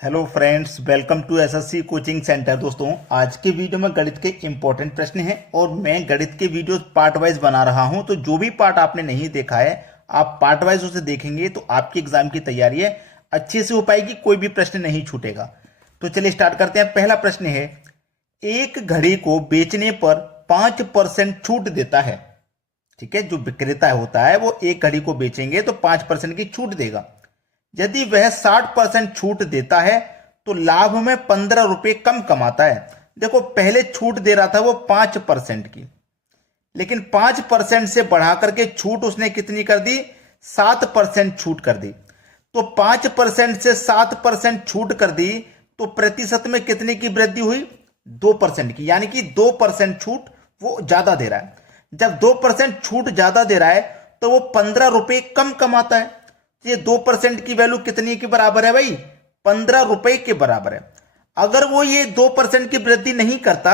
Hello friends, welcome to SSC coaching centre. दोस्तों, आज के वीडियो में गणित के इंपॉर्टेंट प्रश्न हैं और मैं गणित के वीडियो पार्ट वाइज बना रहा हूं। तो जो भी पार्ट आपने नहीं देखा है, आप पार्ट वाइज उसे देखेंगे तो आपकी एग्जाम की तैयारी है अच्छे से हो पाएगी, कोई भी प्रश्न नहीं छूटेगा। तो चलिए स्टार्ट करते हैं। पहला प्रश्न है, एक घड़ी को बेचने पर 5% छूट देता है। ठीक है, जो विक्रेता होता है वो एक घड़ी को बेचेंगे तो 5% की छूट देगा। यदि वह 60% छूट देता है तो लाभ में 15 रुपए कम कमाता है। देखो, पहले छूट दे रहा था वो 5% की, लेकिन 5% से बढ़ा करके छूट उसने कितनी कर दी? 7% छूट कर दी। तो 5% से 7% छूट कर दी तो प्रतिशत में कितने की वृद्धि हुई? 2% की, यानी कि 2% छूट वो ज्यादा दे रहा है। जब 2% छूट ज्यादा दे रहा है तो वो 15 रुपए कम कमाता है। ये 2% की वैल्यू कितनी के बराबर है भाई? 15 रुपए के बराबर है। अगर वो ये 2% की वृद्धि नहीं करता,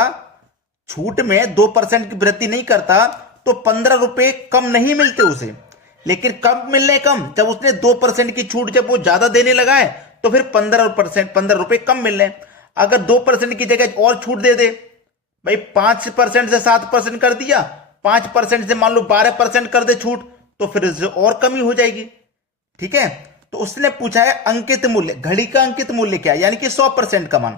छूट में 2% की वृद्धि नहीं करता, तो 15 रुपए कम नहीं मिलते उसे। लेकिन कब मिलने? कम जब उसने 2% की छूट जब वो ज्यादा देने लगा है तो फिर 15 रुपए कम मिल रहे हैं। अगर 2% की जगह और छूट दे दे भाई, 5% से 7% कर दिया, 5% से मान लो 12% कर दे छूट, तो फिर इससे और कमी हो जाएगी। ठीक है, तो उसने पूछा है अंकित मूल्य, घड़ी का अंकित मूल्य क्या है, यानी कि 100% का मान।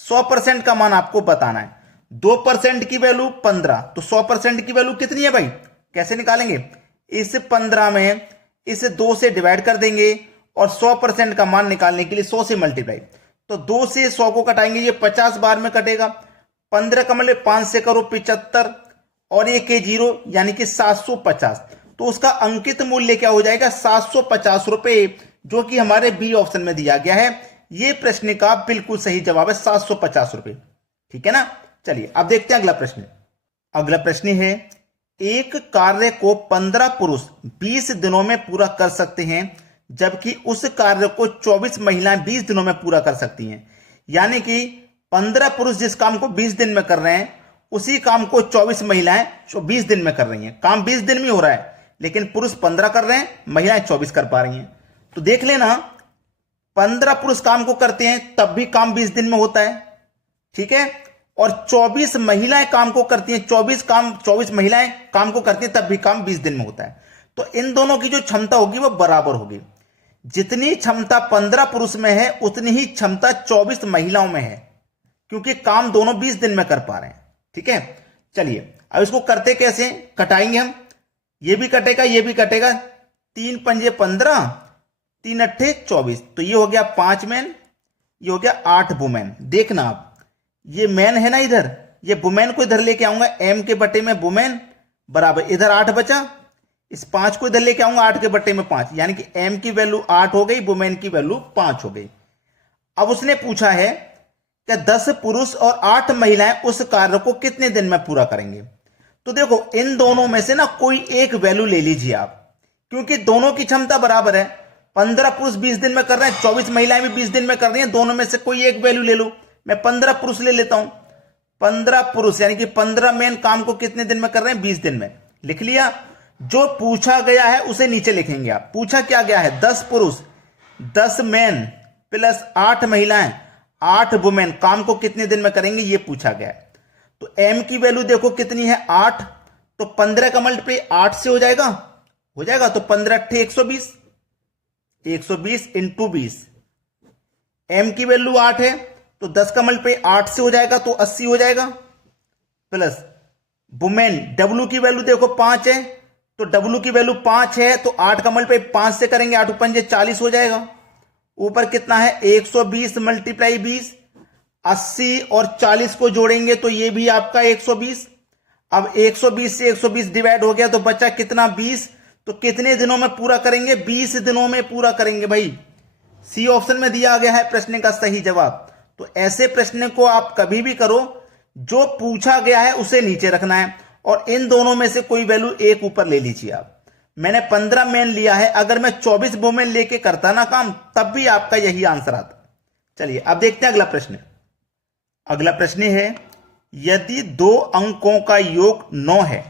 100% का मान आपको बताना है। 2% की वैल्यू 15, तो 100% की वैल्यू कितनी है भाई? कैसे निकालेंगे? इस 15 में इसे 2 से डिवाइड कर देंगे और 100% का मान निकालने के लिए 100 से मल्टीप्लाई। तो 2 से 100 को कटाएंगे, ये 50 बार में कटेगा। 15 का मतलब 5 से करो 75 और ये के 0 यानी कि 750। तो उसका अंकित मूल्य क्या हो जाएगा? 750 रुपए, जो कि हमारे बी ऑप्शन में दिया गया है। ये प्रश्न का बिल्कुल सही जवाब है, 750 रुपए। ठीक है ना। चलिए अब देखते हैं अगला प्रश्न। अगला प्रश्न है, एक कार्य को 15 पुरुष 20 दिनों में पूरा कर सकते हैं, जबकि उस कार्य को 24 महिलाएं 20 दिनों में पूरा कर सकती हैं। यानी कि 15 पुरुष जिस काम को 20 दिन में कर रहे हैं, उसी काम को 24 महिलाएं 20 दिन में कर रही हैं। काम 20 दिन में हो रहा है, लेकिन पुरुष 15 कर रहे हैं, महिलाएं 24 कर पा रही हैं। तो देख लेना, 15 पुरुष काम को करते हैं तब भी काम 20 दिन में होता है। ठीक है, और 24 महिलाएं काम को करती हैं, 24 महिलाएं काम को करती हैं तब भी काम 20 दिन में होता है। तो इन दोनों की जो क्षमता होगी वो बराबर होगी। जितनी क्षमता 15 पुरुष में है उतनी ही क्षमता 24 महिलाओं में है, क्योंकि काम दोनों 20 दिन में कर पा रहे हैं। ठीक है, चलिए अब इसको करते कैसे? कटाएंगे हम, ये भी कटेगा ये भी कटेगा। 3 पंजे 15, 3 अट्ठे 24, तो ये हो गया 5 मैन, ये हो गया 8 वुमेन। देखना आप, ये मैन है ना इधर, ये वुमेन को इधर लेके आऊंगा, एम के बटे में वुमेन बराबर इधर 8 बचा, इस 5 को इधर लेके आऊंगा 8 के बटे में 5, यानी कि एम की वैल्यू 8 हो गई, वुमेन की वैल्यू 5 हो गई। अब उसने पूछा है कि 10 पुरुष और 8 महिलाएं उस कार्य को कितने दिन में पूरा करेंगे। तो देखो, इन दोनों में से ना कोई एक वैल्यू ले लीजिए आप, क्योंकि दोनों की क्षमता बराबर है। 15 पुरुष 20 दिन में कर रहे हैं, 24 महिलाएं भी 20 दिन में कर रही हैं, दोनों में से कोई एक वैल्यू ले लो। मैं 15 पुरुष ले लेता हूं। 15 पुरुष यानी कि 15 मैन काम को कितने दिन में कर रहे हैं? 20 दिन में। लिख लिया। जो पूछा गया है उसे नीचे लिखेंगे आप। पूछा क्या गया है? 10 पुरुष 10 मैन प्लस 8 महिलाएं 8 वुमेन काम को कितने दिन में करेंगे, ये पूछा गया है। तो m की वैल्यू देखो कितनी है? 8, तो 15 का मल्टीप्लाई 8 से हो जाएगा, तो 15 अट्ठे 120, 120 इंटू 20। m की वैल्यू 8 है तो 10 का मल्टीप्लाई 8 से हो जाएगा, तो 80 हो जाएगा। प्लस वुमेन w की वैल्यू देखो 5 है, तो w की वैल्यू 5 है तो 8 का मल्टीप्लाई 5 से करेंगे, 8 पंजे 40 हो जाएगा। ऊपर कितना है? 120 मल्टीप्लाई 20, 80 और 40 को जोड़ेंगे तो ये भी आपका 120। अब 120 से 120 डिवाइड हो गया तो बचा कितना? 20। तो कितने दिनों में पूरा करेंगे? 20 दिनों में पूरा करेंगे भाई। सी ऑप्शन में दिया गया है प्रश्न का सही जवाब। तो ऐसे प्रश्न को आप कभी भी करो, जो पूछा गया है उसे नीचे रखना है और इन दोनों में से कोई वैल्यू एक ऊपर ले लीजिए आप। मैंने 15 मैन लिया है, अगर मैं 24 वुमेन लेके करता ना काम, तब भी आपका यही आंसर आता। चलिए अब देखते हैं अगला प्रश्न। अगला प्रश्न है, यदि 2 अंकों का योग 9 है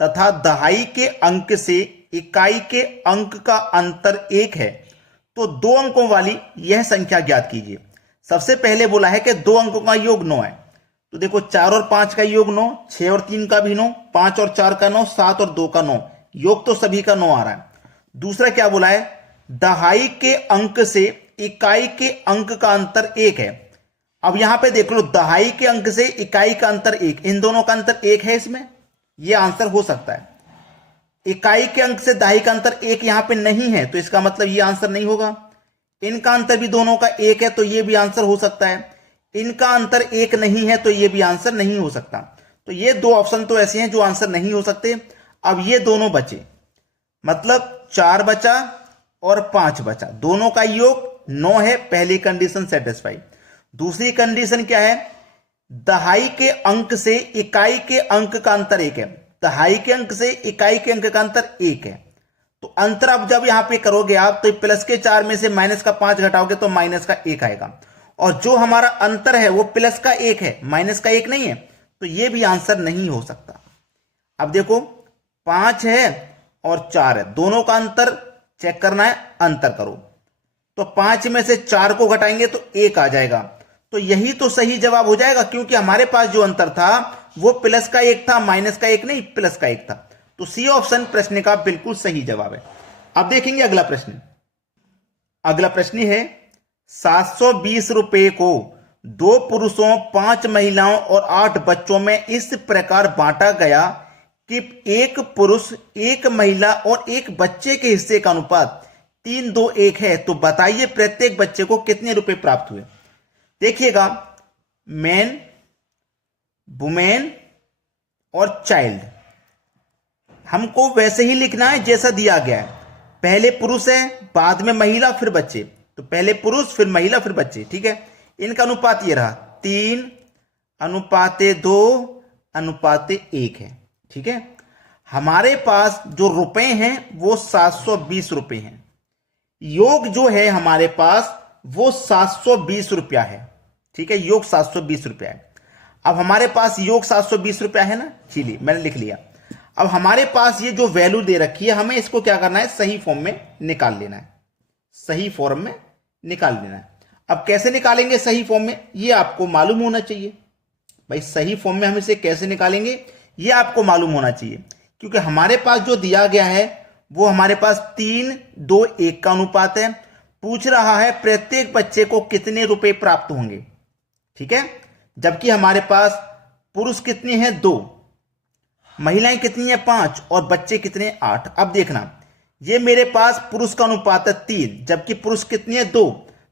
तथा दहाई के अंक से इकाई के अंक का अंतर 1 है, तो 2 अंकों वाली यह संख्या ज्ञात कीजिए। सबसे पहले बोला है कि 2 अंकों का योग 9 है, तो देखो 4 और 5 का योग 9, 6 और 3 का भी 9, 5 और 4 का 9, 7 और 2 का 9, योग तो सभी का 9 आ रहा है। दूसरा क्या बोला है, दहाई के अंक से इकाई के अंक का अंतर 1 है। अब यहां पे देख लो, दहाई के अंक से इकाई का अंतर 1, इन दोनों का अंतर 1 है, इसमें यह आंसर हो सकता है। इकाई के अंक से दहाई का अंतर 1 यहां पे नहीं है, तो इसका मतलब यह आंसर नहीं होगा। इनका अंतर भी दोनों का 1 है, तो यह भी आंसर हो सकता है। इनका अंतर 1 नहीं है, तो यह भी आंसर नहीं हो सकता। तो ये 2 ऑप्शन तो ऐसे हैं जो आंसर नहीं हो सकते। अब ये दोनों बचे, मतलब 4 बचा और 5 बचा, दोनों का योग 9 है। पहली कंडीशन सेटिस्फाई। दूसरी कंडीशन क्या है, दहाई के अंक से इकाई के अंक का अंतर 1 है। दहाई के अंक से इकाई के अंक का अंतर 1 है, तो अंतर अब जब यहां पे करोगे आप, तो प्लस के 4 में से माइनस का 5 घटाओगे तो माइनस का 1 आएगा। और जो हमारा अंतर है वो प्लस का 1 है, माइनस का 1 नहीं है, तो ये भी आंसर नहीं हो सकता। अब देखो 5 है और 4 है, दोनों का अंतर चेक करना है, अंतर करो। तो 5 में से 4 को घटाएंगे तो 1 आ जाएगा, तो यही तो सही जवाब हो जाएगा, क्योंकि हमारे पास जो अंतर था वो प्लस का 1 था, माइनस का 1 नहीं, प्लस का 1 था। तो सी ऑप्शन प्रश्न का बिल्कुल सही जवाब है। अब देखेंगे अगला प्रश्न। अगला प्रश्न है 720 रुपए को 2 पुरुषों, 5 महिलाओं और 8 बच्चों में इस प्रकार बांटा गया कि 1 पुरुष, 1 महिला और 1 बच्चे के हिस्से का अनुपात 3-2-1 है। तो बताइए प्रत्येक बच्चे को कितने रुपए प्राप्त हुए। देखिएगा, मैन, वुमेन और चाइल्ड हमको वैसे ही लिखना है जैसा दिया गया है। पहले पुरुष है, बाद में महिला, फिर बच्चे, तो पहले पुरुष फिर महिला फिर बच्चे, ठीक है। इनका अनुपात ये रहा 3:2:1 है, ठीक है। हमारे पास जो रुपए हैं वो 720 रुपए हैं। योग जो है हमारे पास वो 720 रुपया है, ठीक है। योग 720 रुपया है। अब हमारे पास योग 720 रुपया है ना, चलिए मैंने लिख लिया। अब हमारे पास ये जो वैल्यू दे रखी है, हमें इसको क्या करना है, सही फॉर्म में निकाल लेना है। सही फॉर्म में निकाल लेना है। अब कैसे निकालेंगे सही फॉर्म में, ये आपको मालूम होना चाहिए भाई। सही फॉर्म में हम इसे कैसे निकालेंगे ये आपको मालूम होना चाहिए, क्योंकि हमारे पास जो दिया गया है वो हमारे पास 3:2:1 का अनुपात है। पूछ रहा है प्रत्येक बच्चे को कितने रुपए प्राप्त होंगे, ठीक है। जबकि हमारे पास पुरुष कितने हैं 2, महिलाएं कितनी है 5 और बच्चे कितने 8। अब देखना, ये मेरे पास पुरुष का अनुपात है 3, जबकि पुरुष कितनी है 2,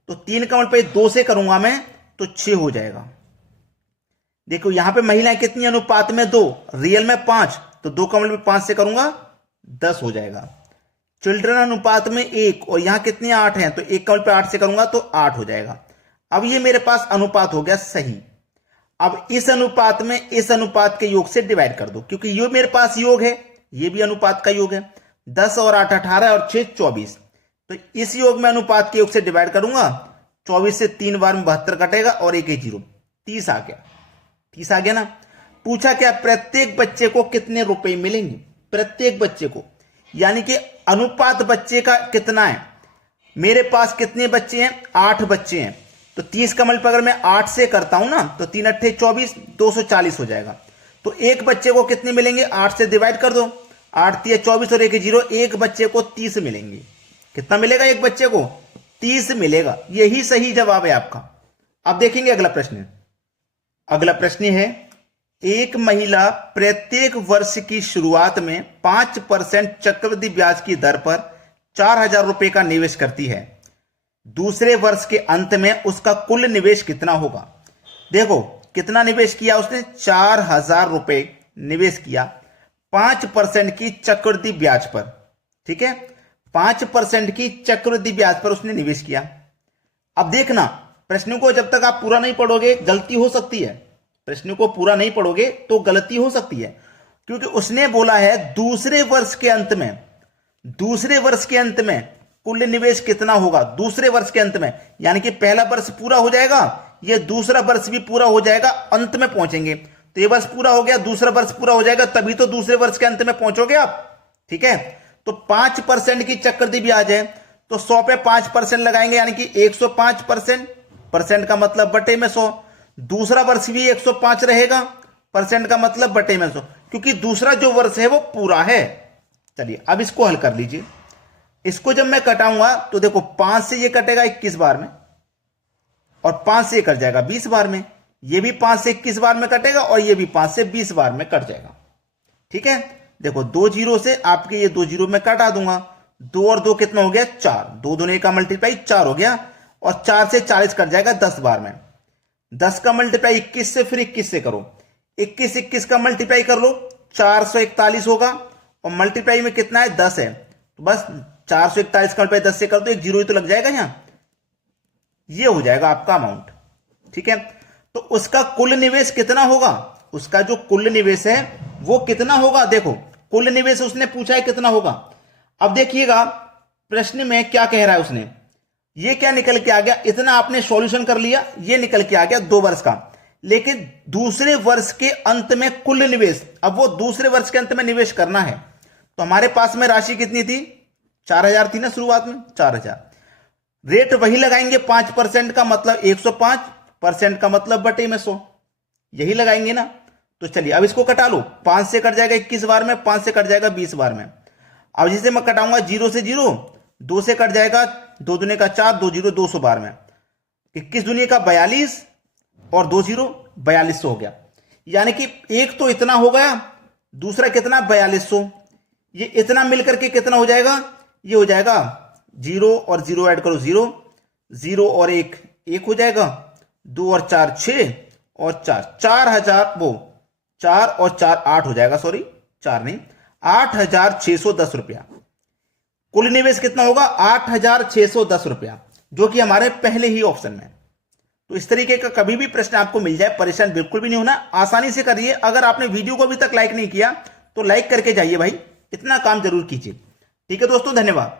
तो 3 का मल्टीप्लाई 2 से करूंगा मैं तो 6 हो जाएगा। देखो यहां पे महिलाएं कितनी अनुपात में 2, रियल में 5, तो 2 का मल्टीप्लाई 5 से करूंगा 10 हो जाएगा। चिल्ड्रन अनुपात में 1 और यहां कितने 8 हैं, तो 1 का मल्टीप्लाई 8 से करूंगा तो 8 हो जाएगा। अब ये मेरे पास अनुपात हो गया सही। अब इस अनुपात में इस अनुपात के योग से डिवाइड कर दो, क्योंकि ये मेरे पास योग है, ये भी अनुपात का योग है। 10 और 8 18 और 6 24, तो इस योग में अनुपात के योग से डिवाइड करूंगा। 24 से 3 बार में 72 कटेगा और 1 0, 30 आ गया। 30 आ गया ना। पूछा क्या, प्रत्येक बच्चे को कितने रुपए मिलेंगे, प्रत्येक बच्चे को, यानी कि अनुपात बच्चे का कितना है। मेरे पास कितने बच्चे हैं, 8 बच्चे हैं, तो 30 का मल्टीप्लाई अगर मैं 8 से करता हूं ना, तो 3 8 24, 240 हो जाएगा। तो एक बच्चे को कितने मिलेंगे, 8 से डिवाइड कर दो, 8 3 24 और 1 0, एक बच्चे को 30 मिलेंगे। कितना मिलेगा एक बच्चे को, 30 मिलेगा। यही सही जवाब है आपका। अब देखेंगे अगला प्रश्न। अगला प्रश्न है, एक महिला प्रत्येक वर्ष की शुरुआत में 5% चक्रवृद्धि ब्याज की दर पर 4000 रुपए का निवेश करती है। दूसरे वर्ष के अंत में उसका कुल निवेश कितना होगा। देखो कितना निवेश किया उसने, 4000 रुपए निवेश किया 5% की चक्रवृद्धि ब्याज पर, ठीक है। 5% की चक्रवृद्धि ब्याज पर उसने निवेश किया। अब देखना, प्रश्न को जब तक आप पूरा नहीं पढ़ोगे गलती हो सकती है। प्रश्न को पूरा नहीं पढ़ोगे तो गलती हो सकती है, क्योंकि उसने बोला है दूसरे वर्ष के अंत में, दूसरे वर्ष के अंत में कुल निवेश कितना होगा। दूसरे वर्ष के अंत में यानी कि पहला वर्ष पूरा हो जाएगा, ये दूसरा वर्ष भी पूरा हो जाएगा, अंत में पहुंचेंगे। तो ये वर्ष पूरा हो गया, दूसरा वर्ष पूरा हो जाएगा, तभी तो दूसरे वर्ष के अंत में पहुंचोगे आप, ठीक है। तो 5% की चक्रवृद्धि ब्याज है, तो 100 पे 5% लगाएंगे, यानी कि 105%। परसेंट का मतलब बटे में 100। दूसरा वर्ष भी 105 रहेगा, परसेंट का मतलब बटे में 100, क्योंकि दूसरा जो वर्ष है वो पूरा है। चलिए अब इसको हल कर लीजिए। इसको जब मैं कटाऊंगा तो देखो 5 से ये कटेगा 21 बार में, और 5 से ये कट जाएगा 20 बार में। ये भी 5 से 21 बार में कटेगा, और ये भी 5 से 20 बार में कट जाएगा। ठीक है, देखो 2 जीरो से आपके ये 2 जीरो में कटा दूंगा। 2 और 2 कितना हो गया? 4। 2 दूने का मल्टीप्लाई 4 हो गया, और 4 से 40 कट जाएगा 10 बार में। 10 का मल्टीप्लाई 21 से, फिर 21 से करो। 21 का मल्टीप्लाई कर लो, 441 होगा, और मल्टीप्लाई में कितना है? 10 है। तो बस 441 का मल्टीप्लाई 10 से कर दो, एक जीरो ही तो लग जाएगा यहां। ये हो जाएगा आपका अमाउंट। ठीक है, तो उसका कुल निवेश कितना होगा? उसका जो कुल निवेश है वो कितना होगा? देखो कुल निवेश उसने पूछा है कितना होगा। अब देखिएगा प्रश्न में क्या कह रहा है उसने। ये क्या निकल के आ गया? इतना आपने सॉल्यूशन कर लिया, ये निकल के आ गया 2 वर्ष का। लेकिन दूसरे वर्ष के अंत में कुल निवेश, अब वो दूसरे वर्ष के अंत में निवेश करना है, तो हमारे पास में राशि कितनी थी? 4000 थी ना शुरुआत में, 4000। रेट वही लगाएंगे, 5% का मतलब 105%, का मतलब बटे में 100, यही लगाएंगे ना। तो चलिए अब इसको कटा लो। 5 से कट जाएगा 21 बार में, 5 से कट जाएगा 20 बार में। अब जिसे मैं कटाऊंगा 0 से 0, 2 से कट जाएगा 2 दूने का 4, 2 जीरो 200 बार में। 21 दूने का 42, और 2 जीरो 4200 हो गया। यानी कि एक तो इतना हो गया, दूसरा कितना? 4200। ये इतना मिलकर के कितना हो जाएगा? ये हो जाएगा 0 और 0 ऐड करो 0, 0 और 1 1 हो जाएगा, 2 और 4 6, और 4 4000, वो 4 और 4 8 हो जाएगा, सॉरी 4 नहीं, 8610 रुपया। कुल निवेश कितना होगा? 8610 रुपया, जो कि हमारे पहले ही ऑप्शन में। तो इस तरीके का कभी भी प्रश्न आपको मिल जाए, परेशान बिल्कुल भी नहीं होना, आसानी से करिए। अगर आपने वीडियो को अभी तक लाइक नहीं किया तो लाइक करके जाइए भाई, इतना काम जरूर कीजिए। ठीक है दोस्तों, धन्यवाद।